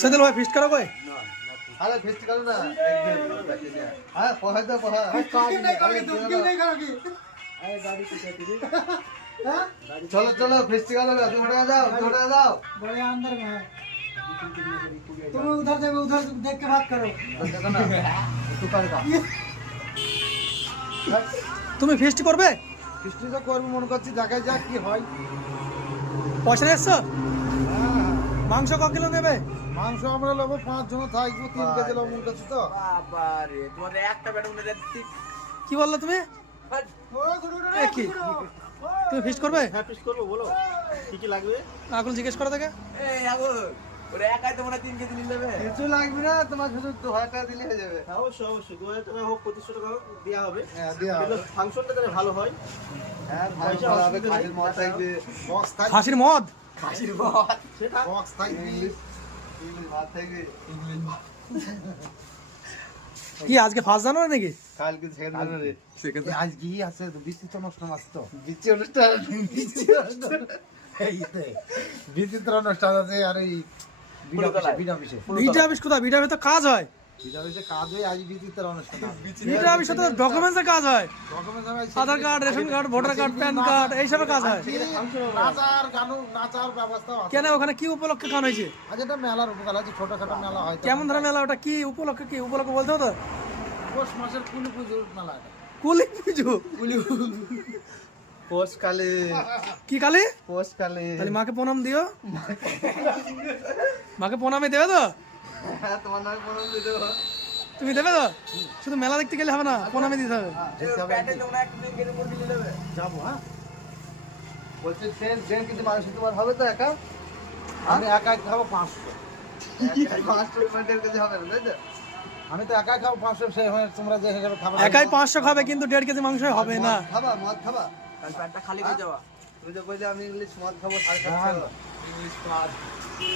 সেদিল ভাই ফিস্ট করো কই? अरे फेस्ट करो ना एक दिन हां पोहा दो पोहा नहीं करोगे तुम क्यों नहीं करोगे? अरे गाड़ी को कहती थी हाँ? चलो चलो फेस्ट करो ना तुम उठा जाओ बड़े अंदर में है। तुम उधर देखो, उधर देख के बात करो। देखो ना तू कर का তুমি ফিস্ট করবে? फेस्ट तो করব মন করছি জায়গায় যা কি হয়। পয়সা নিয়ে এসছো? মাংস ক কিলো নেবে? মাংস আমরা লব 5 জন থাকবো 3 কেজি লব মন করছি তো। बाबा रे तुम्हारे একটা ব্যাট উঠে যাচ্ছে কি বললো তুমি? এ কি? তুমি ফিস্ট করবে? হ্যাঁ পিস করবো বলো কি কি লাগবে আকুল জিজ্ঞেস করো দেখে। এই আগো ওরে একাই তো মনে 3 কেজি নিয়ে যাবে কিছু লাগবে না তোমার শুধু 2000 টাকা দিলে হয়ে যাবে। হ্যাঁ অবশ্যই 2000 টাকা হোক 2500 টাকা হোক দেওয়া হবে হ্যাঁ দেয়া হবে। ফাংশনটা তাহলে ভালো হয় হ্যাঁ ভাই ভালো হবে খাসির মদ থাকবে বক্স থাকবে খাসির মদ? খাসির ভাত সেটা বক্স থাকবে ইংলিশ ভাত থাকবে কি আজকে ফার্স্ট জানুয়ারি নাকি? কালকে সেকেন্ড জানুয়ারি আজকে কি আছে বৃষ্টি তো নষ্ট মাস তো বৃষ্টি অনুষ্ঠান বিচিত্র অনুষ্ঠান আছে আর এই বিটা অফিসে বিটা অফিস কোথায়? বিটা অফিসে তো কাজ হয়। বিটা অফিসে কাজ হয় আজ বিচিত্র অনুষ্ঠান বিটা অফিসে তো ডকুমেন্টসের কাজ হয়। ডকুমেন্ট হবে Aadhaar card, ration card, voter card, PAN card এইসবের কাজ হয়। নাচার ব্যবস্থা আছে কেন ওখানে কি উপলক্ষে কাজ হয়েছে? আজ এটা মেলার উপকার আছে ছোটখাটো মেলা হয় তো। কেমন ধরনের মেলা ওটা? কি উপলক্ষে? কি উপলক্ষে বলতে হতো? পৌষ মাসের কুলি পুজোর মেলা এটা কুলি পুজো? পৌষ কালে কি কালি? পৌষ কালে তাহলে মাকে প্রণাম দিও। মাকে প্রণামে দেবে তো? হ্যাঁ তোমার নামে প্রণাম দিয়ে দেবো তুমি দেবে তো? শুধু মেলা দেখতে গেলে হবে না, প্রণামে দিতে হবে। ব্যাটে তো মনে 3 কেজি করে নিয়ে যাবে যাবো হ্যাঁ বলছি ট্রেন কিন্তু মানুষ তোমার হবে তো একা আমি একা খাবো 500 500 হবে না তাই তো আমি তো একা খাবো 500 সেই হয় তোমরা যে হিসাবে খাবে একাই 500 খাবে কিন্তু 1.5 কেজি মাংস হবে না। খাবা মদ খাবা কাল প্যান্টটা খালি হয়ে যাওয়া তুমি যে বললে আমি ইংলিশ মদ খাবো 750 ইংলিশ মদ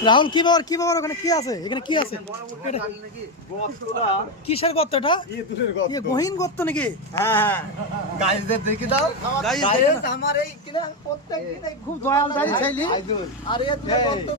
রাহুল কি ব্যাপার ওখানে কি আছে? এখানে কি আছে? এটা নাকি কিসের গর্ত এটা? দূরের কথা ইয়ে গহীন গর্ত নাকি? হ্যাঁ গাইসদের দেখি দাও গাইস গাইস আমার এই কিনা প্রত্যেক দিন খুব দয়াল গাড়ি চাইলি আইদুল আর এ তুমি